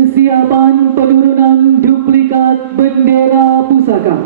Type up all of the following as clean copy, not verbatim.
Kesiapan penurunan duplikat bendera pusaka.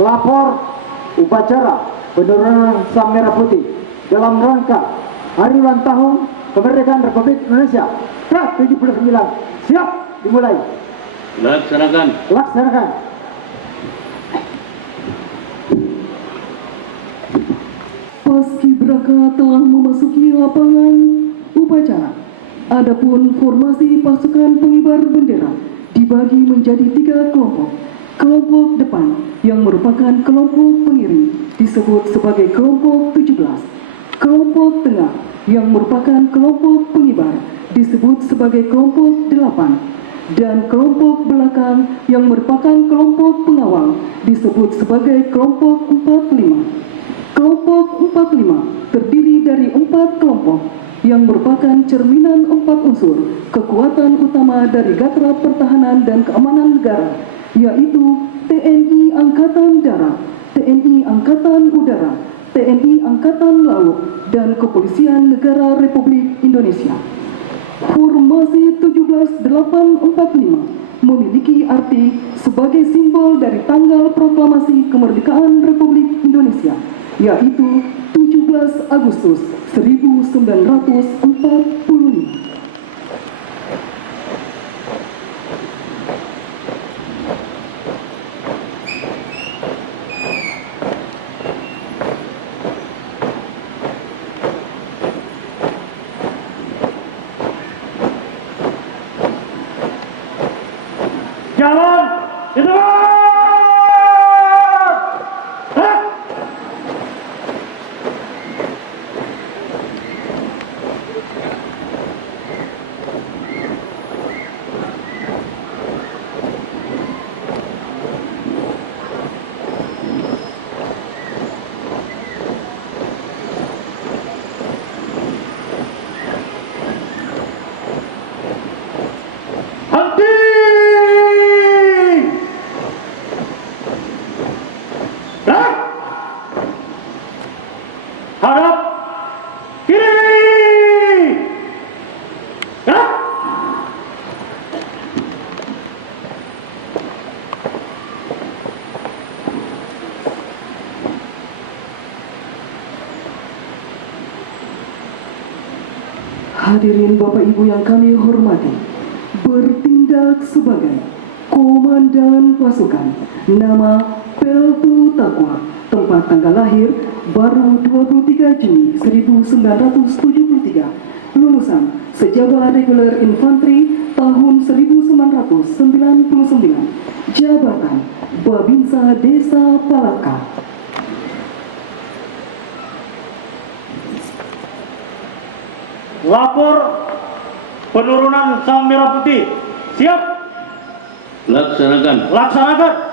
Lapor upacara penurunan sang merah putih dalam rangka hari ulang tahun kemerdekaan Republik Indonesia ke-79. Siap, dimulai. Laksanakan. Laksanakan. Paskibraka telah memasuki lapangan upacara. Adapun formasi pasukan pengibar bendera dibagi menjadi 3 kelompok. Kelompok depan yang merupakan kelompok pengiring disebut sebagai kelompok 17. Kelompok tengah yang merupakan kelompok pengibar disebut sebagai kelompok 8. Dan kelompok belakang yang merupakan kelompok pengawal disebut sebagai kelompok 45. Kelompok 45 terdiri dari 4 kelompok yang merupakan cerminan 4 unsur kekuatan utama dari Gatra Pertahanan dan Keamanan Negara, yaitu TNI Angkatan Darat, TNI Angkatan Udara, TNI Angkatan Laut, dan Kepolisian Negara Republik Indonesia. Formasi 17845 memiliki arti sebagai simbol dari tanggal proklamasi kemerdekaan Republik Indonesia, yaitu 17 Agustus 1945. Jalan, ke depan. Hadap kiri. Gerak. Hadirin Bapak Ibu yang kami hormati, bertindak sebagai Komandan Pasukan, nama Peltu Takwa, tempat tanggal lahir baru 23 Juni 1973, lulusan Sejabat Reguler Infanteri tahun 1999, jabatan Babinsa Desa Palaka. Lapor penurunan sang merah putih. Siap. Laksanakan. Laksanakan.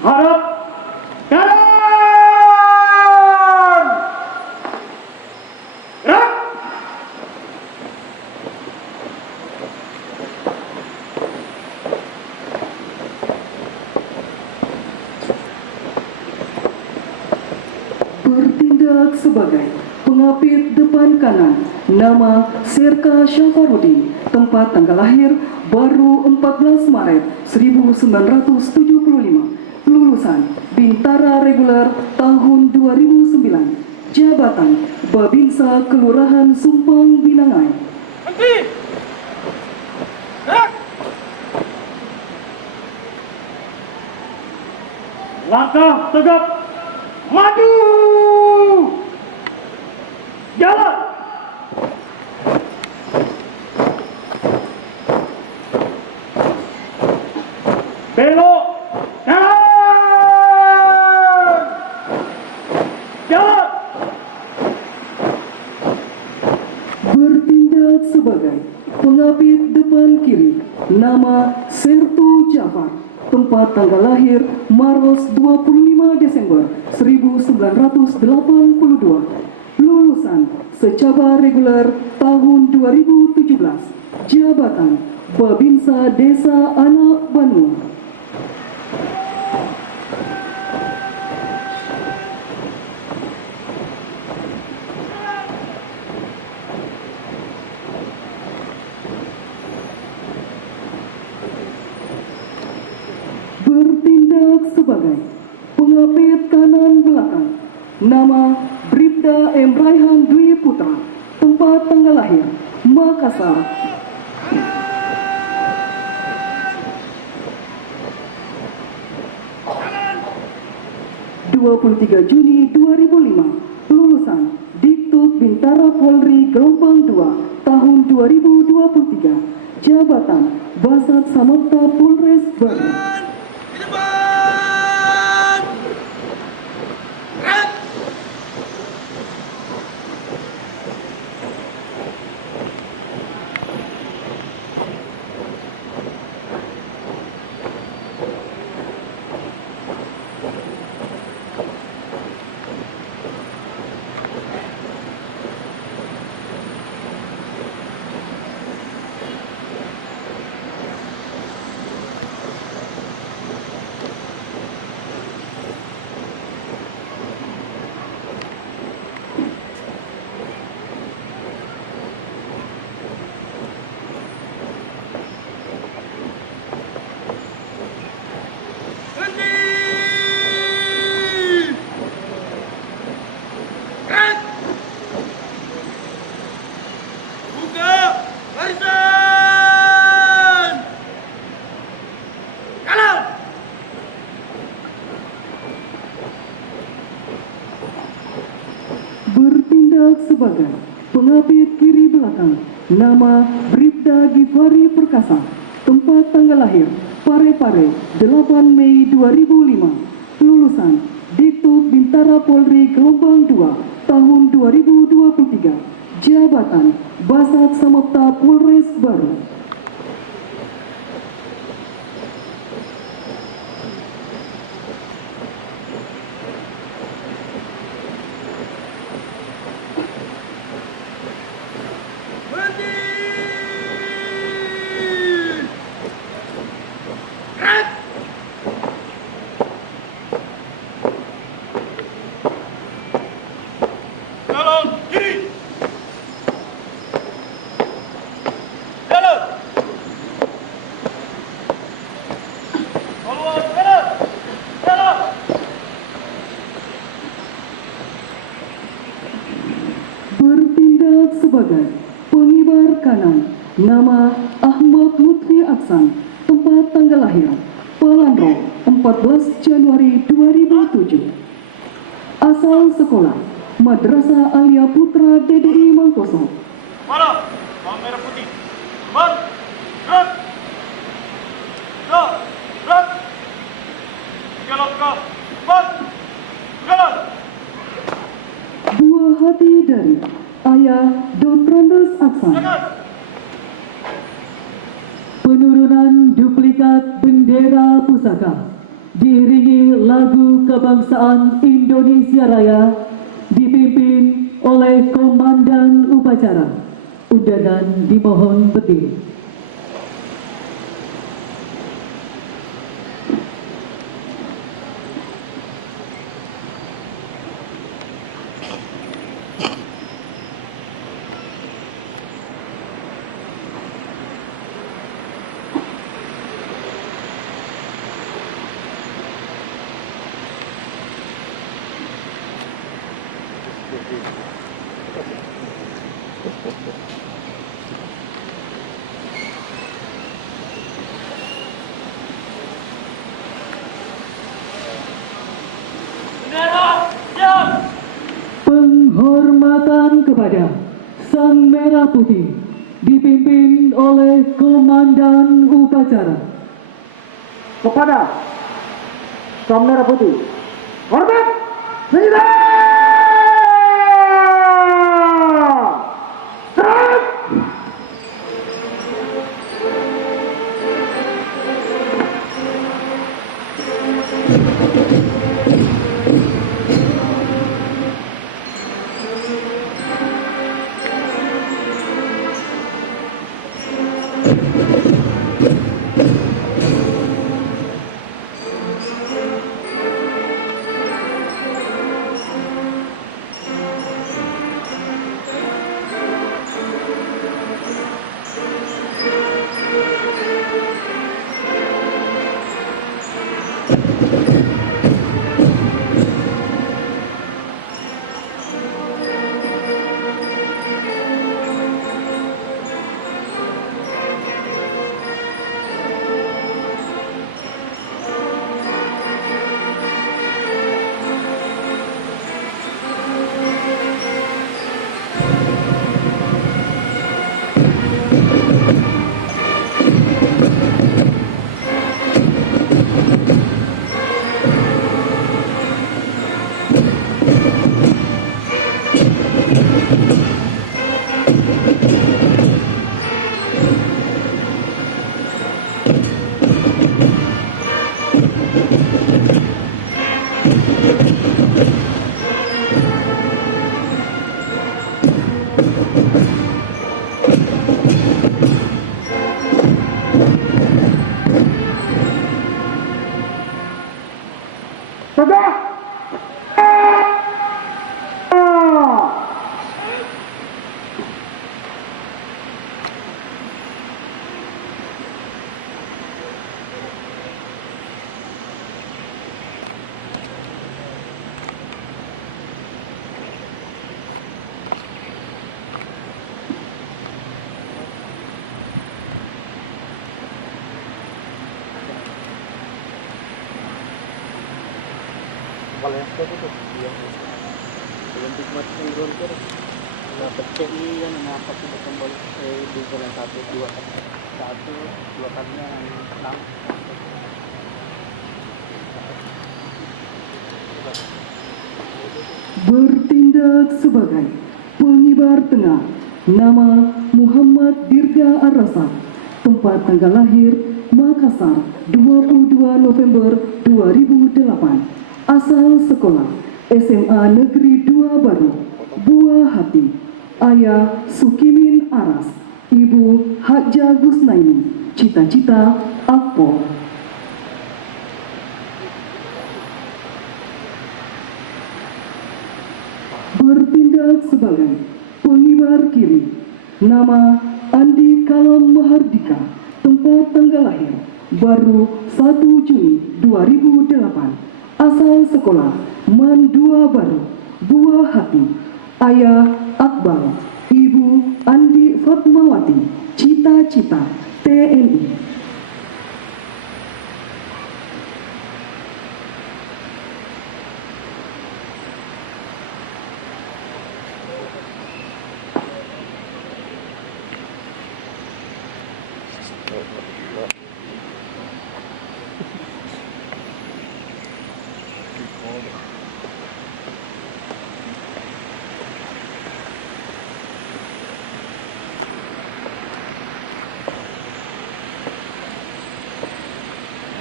Hadap kanan. Gerak. Bertindak sebagai pengapit depan kanan, nama Serka Syafarudin, tempat tanggal lahir baru 14 Maret 1975, lulusan Bintara Reguler tahun 2009, jabatan Babinsa Kelurahan Sumpang Binangai. Henti. Gerak. Langkah tegap. Maju. Jalan. Belok. Kanan. Jalan. Bertindak sebagai pengapit depan kiri, nama Sertu Jafar, tempat tanggal lahir Maros 25 Desember 1982, lulusan secara reguler tahun 2017, jabatan Babinsa Desa Anak Banua. Bertindak sebagai pengapit kanan belakang, nama Bribda M. Raihan Dwi Putra, tempat tanggal lahir Makassar. (23 Juni 2005), lulusan Dituk Bintara Polri Gelombang 2 tahun 2023, jabatan Basat Samapta Polres Batu. Bertindak sebagai pengapit kiri belakang, nama Bribda Givari Perkasa, tempat tanggal lahir Parepare 8 Mei 2005, lulusan Dituk Bintara Polri Gelombang 2 tahun 2023, jabatan Basat Samapta Polres Baru. Bertindak sebagai pengibar kanan, nama Ahmad Lutfi Aksan, tempat tanggal lahir Palandro 14 Januari 2007, asal sekolah Madrasah Alia Putra DDI Mangkoso. Mana? Bawang merah putih. Bar. Gerak. Gerak. Gerak. Jalan ke. Bar. Jalan. Buah hati dari Ayah Dotrandes Aksan. Penurunan duplikat bendera pusaka diiringi lagu kebangsaan Indonesia Raya dipimpin oleh Komandan Upacara. Undangan dimohon berdiri. Penghormatan kepada Sang Merah Putih dipimpin oleh Komandan Upacara. kepada Sang Merah Putih. Hormat, senjata! Serang! Tegak! Kalau yang itu tuh yang untuk mati turun ke dapat CI yang dapat itu kembali di jalan 1 2 kalinya 6. Bertindak sebagai pengibar tengah, nama Muhammad Dirga Arasa, tempat tanggal lahir Makassar 22 November 2008, asal sekolah SMA Negeri 2 Baru, Buah Hati, ayah Sukimin Aras, ibu Hadja Gusnaini, cita-cita Akpol. Bertindak sebagai pengibar kiri, nama Andi Kalam Mahardika, tempat tanggal lahir Baru 1 Juni 2008, asal sekolah Man 2 Baru, Buah Hati, ayah Akbar, ibu Andi Fatmawati, cita-cita TNI.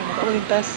Motor lintas.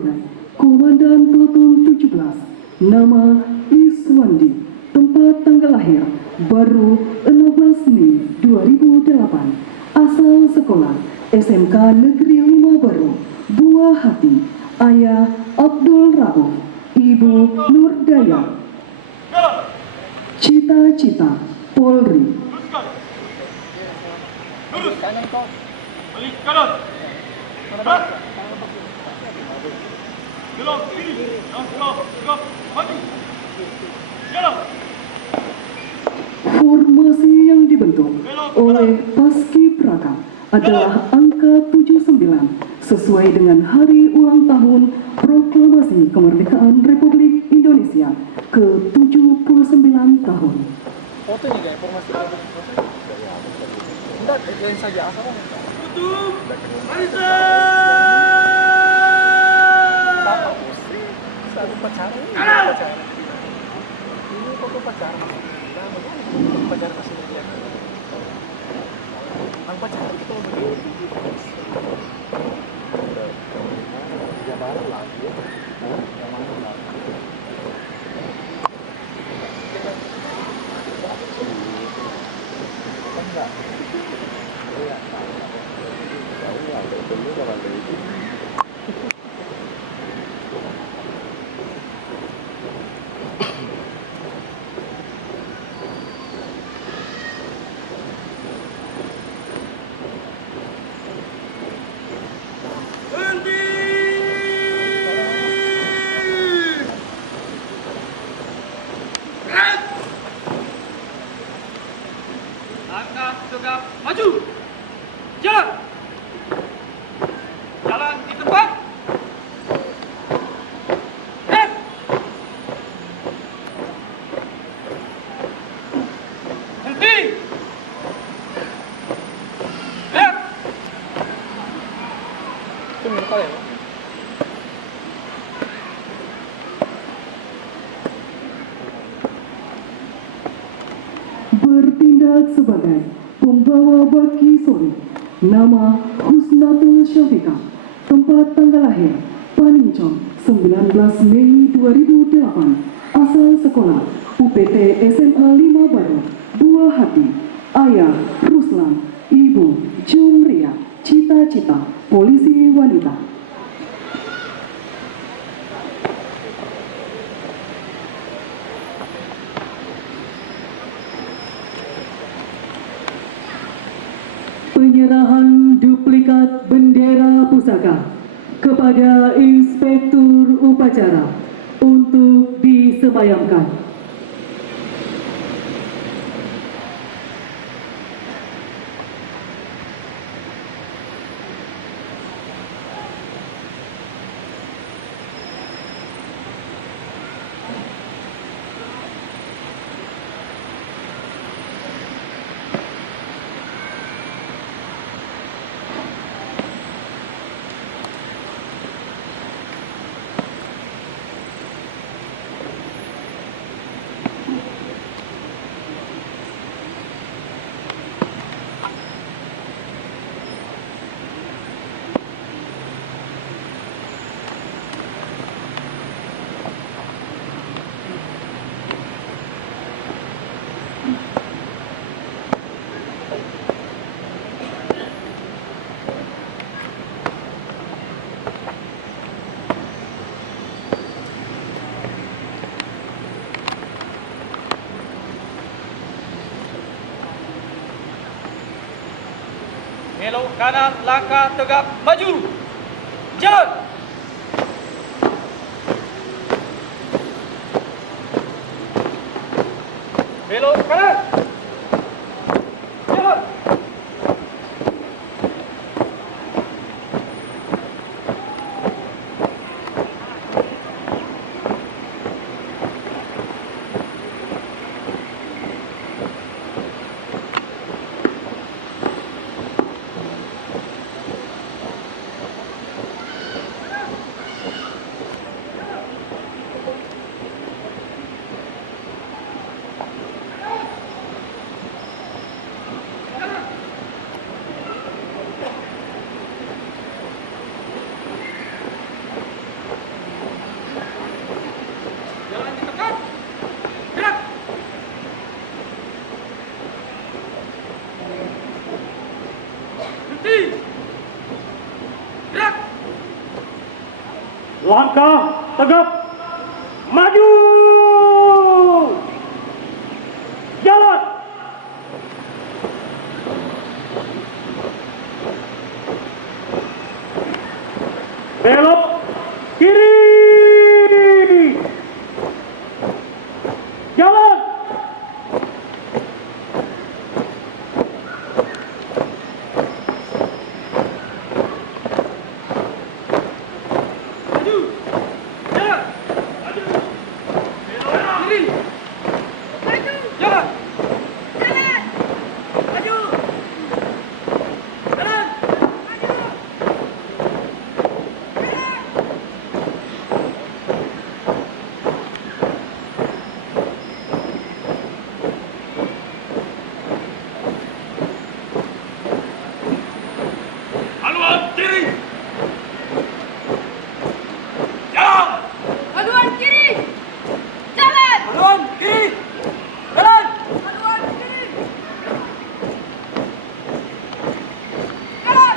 sebagai Komandan Peleton 17, nama Iswandi, tempat tanggal lahir baru 16 Mei 2008, asal sekolah SMK Negeri 5 Baru, Buah Hati, ayah Abdul Rauf, ibu Nurdaya. Cita-cita Polri. Kanan kau. Balik kanan. Mana balik? Belok kiri. Gerak. Maju. Jalan. Formasi yang dibentuk oleh Paskibraka adalah angka 79 sesuai dengan hari ulang tahun Proklamasi Kemerdekaan Republik Indonesia ke-79 tahun. Foto nih guys, informasi foto. Enggak, yang saja asal. Tutup. Barisan. Apa sih? Satu pacaran. Ini foto pacaran. Pacaran masih dia. Ang pacaran itu begitu. Dia baru lagi. Yang mana lagi? Enggak. Iya, tahu ya, betul kalau itu. Langkah tegap maju. Jalan. Jalan di tempat. Henti. Lihat. Itu minta ya, Pak? Bertindak sebagai pembawa baki sore, nama Husnatul Syafiqah, tempat tanggal lahir Panincong 19 Mei 2008, asal sekolah UPT SMA 5 Baru, Buah Hati, ayah Ruslan, ibu Jumria, cita-cita polisi wanita. Penyerahan duplikat bendera pusaka kepada Inspektur Upacara untuk disemayamkan. Belok kanan, langkah tegap maju. Jalan. Belok kanan. Jalan. Langkah tegap maju. Jalan. Belok kiri. Jalan. Maju. Jalan. Maju. Kiri. Maju. Jalan. Jalan. Maju. Jalan. Maju. Haluan kiri. Jalan. Haluan kiri. Jalan. Haluan kiri. Jalan. Haluan kiri. Jalan.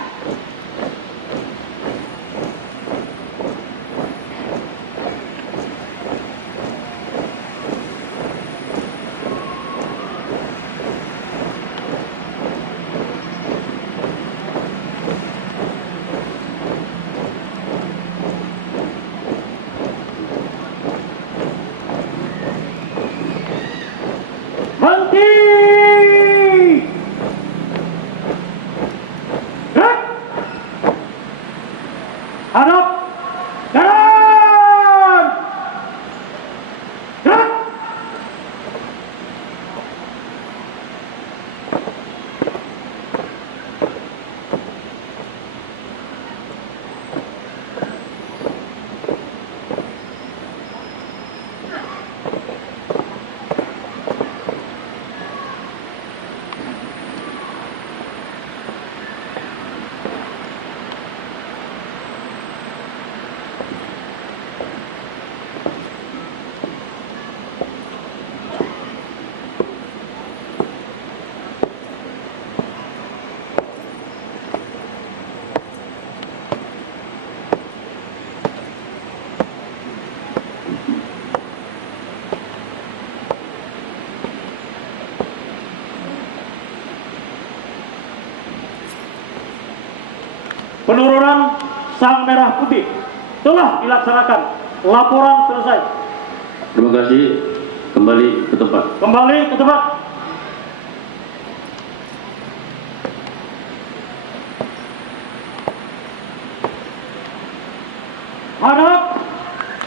Henti. Gerak. Hadap. Jalan. Gerak. Penurunan sang merah putih telah dilaksanakan. Laporan selesai. Terima kasih. Kembali ke tempat. Kembali ke tempat. Hadap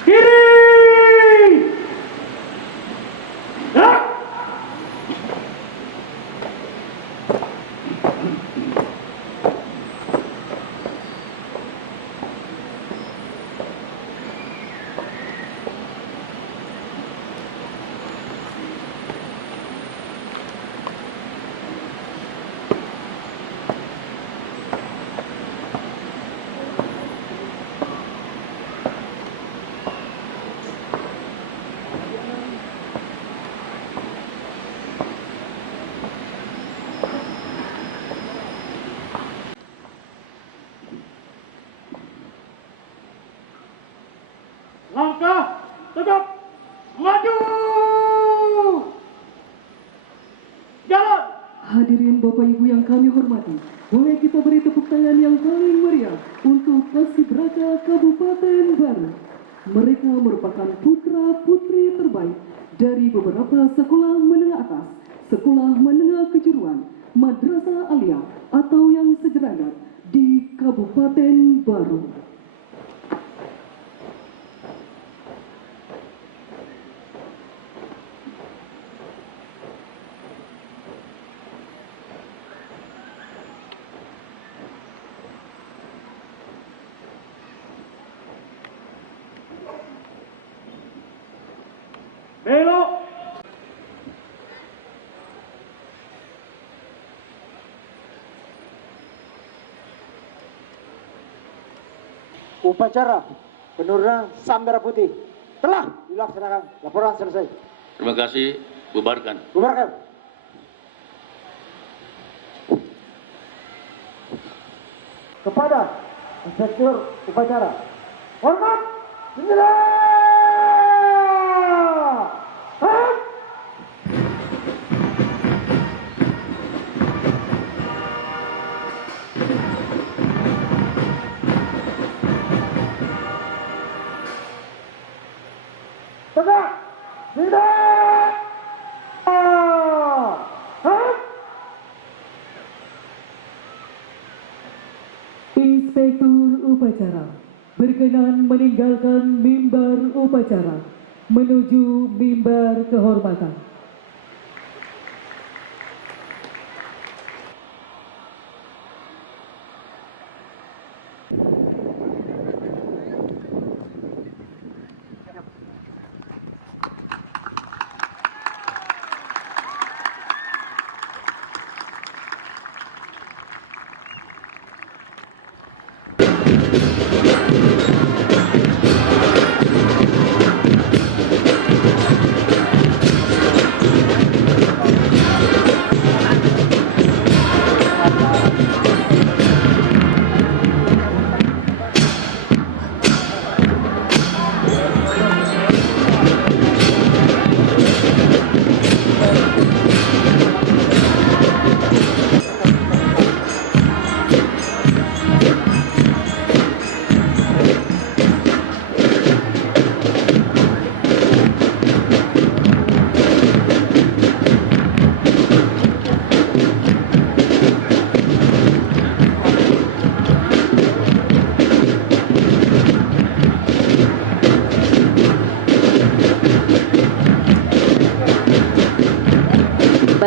kiri. Gerak. Langkah tegap maju. Jalan. Hadirin Bapak Ibu yang kami hormati, boleh kita beri tepuk tangan yang paling meriah untuk Paskibraka Kabupaten Baru. Mereka merupakan putra-putri terbaik dari beberapa sekolah menengah atas, sekolah menengah kejuruan, madrasah aliyah atau yang sederajat di Kabupaten Baru. Belok. Upacara penurunan sang merah putih telah dilaksanakan. Laporan selesai. Terima kasih. Bubarkan. Bubarkan. Kepada Inspektur Upacara, hormat Inspektur upacara berkenan meninggalkan mimbar upacara menuju mimbar kehormatan.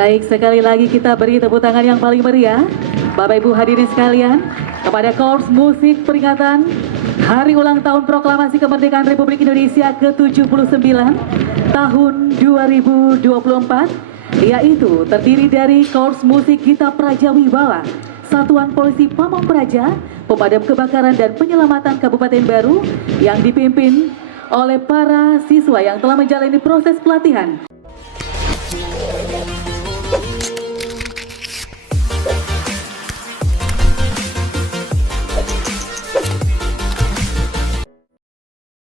Baik, sekali lagi kita beri tepuk tangan yang paling meriah, Bapak Ibu hadirin sekalian, kepada Korps Musik peringatan Hari Ulang Tahun Proklamasi Kemerdekaan Republik Indonesia ke-79 tahun 2024, yaitu terdiri dari Korps Musik Gita Praja Wibawa, Satuan Polisi Pamong Praja, Pemadam Kebakaran dan Penyelamatan Kabupaten Baru yang dipimpin oleh para siswa yang telah menjalani proses pelatihan.